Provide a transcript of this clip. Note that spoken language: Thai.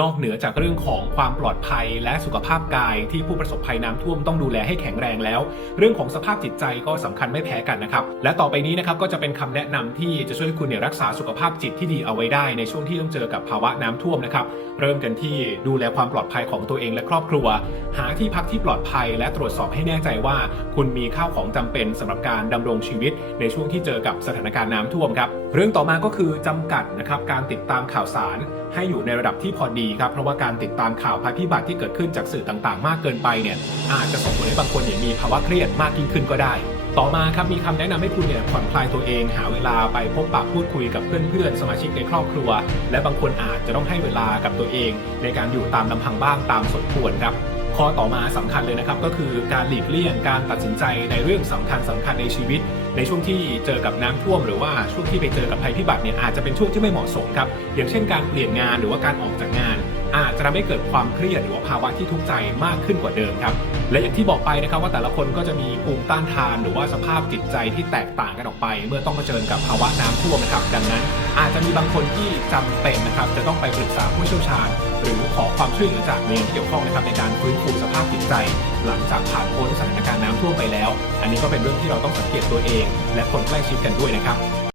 นอกเหนือจากเรื่องของความปลอดภัยและสุขภาพกายที่ผู้ประสบภัยน้ำท่วมต้องดูแลให้แข็งแรงแล้ว เรื่องของสภาพจิตใจก็สำคัญไม่แพ้กันนะครับ และต่อไปนี้นะครับก็จะเป็นคำแนะนำที่จะช่วยคุณเนี่ยรักษาสุขภาพจิตที่ดีเอาไว้ได้ในช่วงที่ต้องเจอกับภาวะน้ำท่วมนะครับ เริ่มกันที่ดูแลความปลอดภัยของตัวเองและครอบครัว หาที่พักที่ปลอดภัย และตรวจสอบให้แน่ใจว่า คุณมีข้าวของจำเป็นสำหรับการดำรงชีวิต ในช่วงที่เจอกับสถานการณ์น้ำท่วมครับเรื่องต่อมาก็คือจำกัดนะครับการติดตามข่าวสาร ให้อยู่ในระดับที่พอดีครับเพราะว่าการติดตามข่าวภัยพิบัติที่เกิดขึ้นจากสื่อต่างๆ มากเกินไปเนี่ยอาจจะส่งผลให้บางคนเนี่ยมีภาวะเครียดมากยิ่งขึ้นก็ได้ ต่อมาครับมีคำแนะนำให้คุณเนี่ยผ่อนคลายตัวเอง หาเวลาไปพบปะพูดคุยกับเพื่อนๆ สมาชิกในครอบครัว และบางคนอาจจะต้องให้เวลากับตัวเอง ในการอยู่ตามลำพังบ้างตามสมควรครับ ข้อต่อมาสำคัญเลยนะครับ ก็คือการหลีกเลี่ยงการตัดสินใจในเรื่องสำคัญสำคัญในชีวิต ในช่วงที่เจอกับน้ำท่วม หรือว่าช่วงที่ไปเจอกับภัยพิบัติเนี่ยอาจจะเป็นช่วงที่ไม่เหมาะสมครับอย่างเช่นการเปลี่ยนงานหรือว่าการออกจากงาน อาจจะทำให้เกิดความเครียดหรือว่าภาวะที่ทุกข์ใจมากขึ้นกว่าเดิมครับ และอย่างที่บอกไปนะครับว่าแต่ละคนก็จะมีภูมิต้านทาน หรือว่าสภาพจิตใจที่แตกต่างกันออกไป เมื่อต้องเผชิญกับภาวะน้ำท่วมนะครับ ดังนั้น อาจจะมีบางคนที่จำเป็นนะครับจะต้องไปปรึกษาผู้เชี่ยวชาญ หรือขอความช่วยเหลือจากหน่วยงานที่เกี่ยวข้องนะครับในการฟื้นฟูสภาพจิตใจ หลังจากผ่านพ้นสถานการณ์น้ำท่วมไปแล้ว อันนี้ก็เป็นเรื่องที่เราต้องสังเกตตัวเอง และคนใกล้ชิดกันด้วยนะครับ